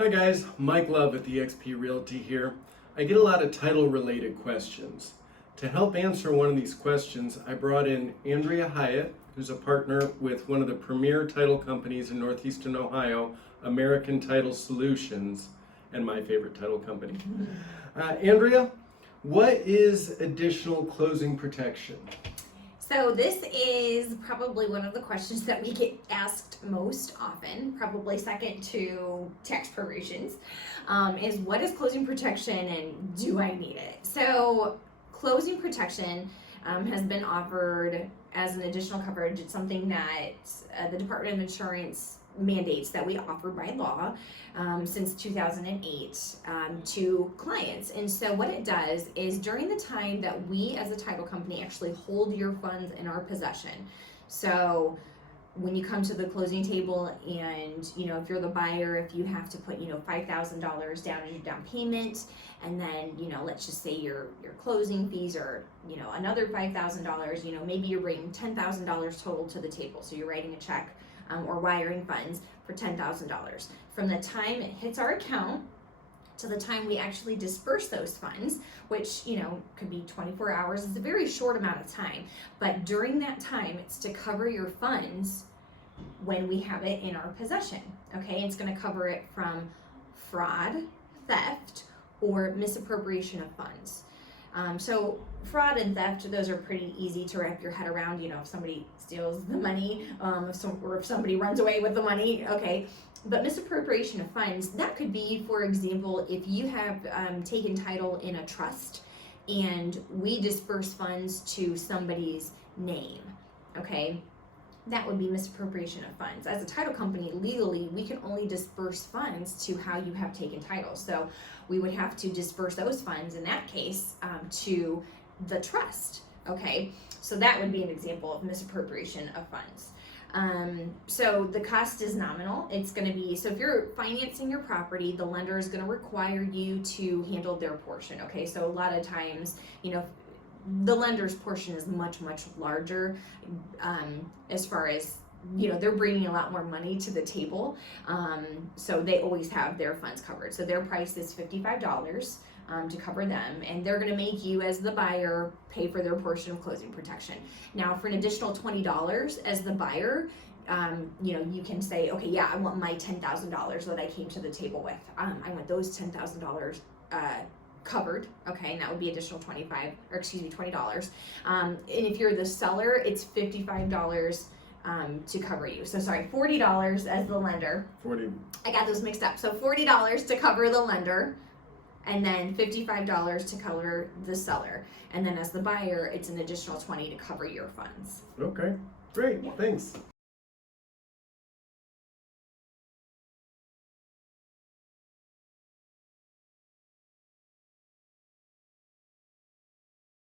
Hi guys, Mike Love with eXp Realty here. I get a lot of title related questions. To help answer one of these questions, I brought in Andrea Hyatt, who's a partner with one of the premier title companies in Northeastern Ohio, American Title Solutions, and my favorite title company. Andrea, what is additional closing protection? So this is probably one of the questions that we get asked most often, probably second to tax probations, is what is closing protection and do I need it? So closing protection has been offered as an additional coverage. It's something that the Department of Insurance mandates that we offer by law since 2008 to clients. And so what it does is during the time that we as a title company actually hold your funds in our possession. So when you come to the closing table and, if you're the buyer, if you have to put, $5,000 down as your down payment, and then, let's just say your closing fees are, another $5,000, maybe you're bringing $10,000 total to the table. So you're writing a check or wiring funds for $10,000. From the time it hits our account to the time we actually disperse those funds, which could be 24 hours, it's a very short amount of time, but during that time it's to cover your funds when we have it in our possession. Okay, it's going to cover it from fraud, theft, or misappropriation of funds. So fraud and theft, those are pretty easy to wrap your head around. If somebody steals the money, or if somebody runs away with the money, okay. But misappropriation of funds, that could be, for example, if you have taken title in a trust and we disperse funds to somebody's name, okay, that would be misappropriation of funds. As a title company, legally, we can only disperse funds to how you have taken title. So we would have to disperse those funds in that case to the trust, okay? So that would be an example of misappropriation of funds. So the cost is nominal. It's going to be, so if you're financing your property, the lender is going to require you to handle their portion, okay? So a lot of times, the lender's portion is much, much larger as far as, they're bringing a lot more money to the table. So they always have their funds covered. So their price is $55 to cover them, and they're going to make you as the buyer pay for their portion of closing protection. Now for an additional $20 as the buyer, you can say, okay, yeah, I want my $10,000 that I came to the table with. I want those $10,000 covered, okay, and that would be additional $20. And if you're the seller, it's $55 to cover you. So sorry, $40 as the lender. 40. I got those mixed up. So $40 to cover the lender, and then $55 to cover the seller. And then as the buyer, it's an additional $20 to cover your funds. Okay, great, thanks.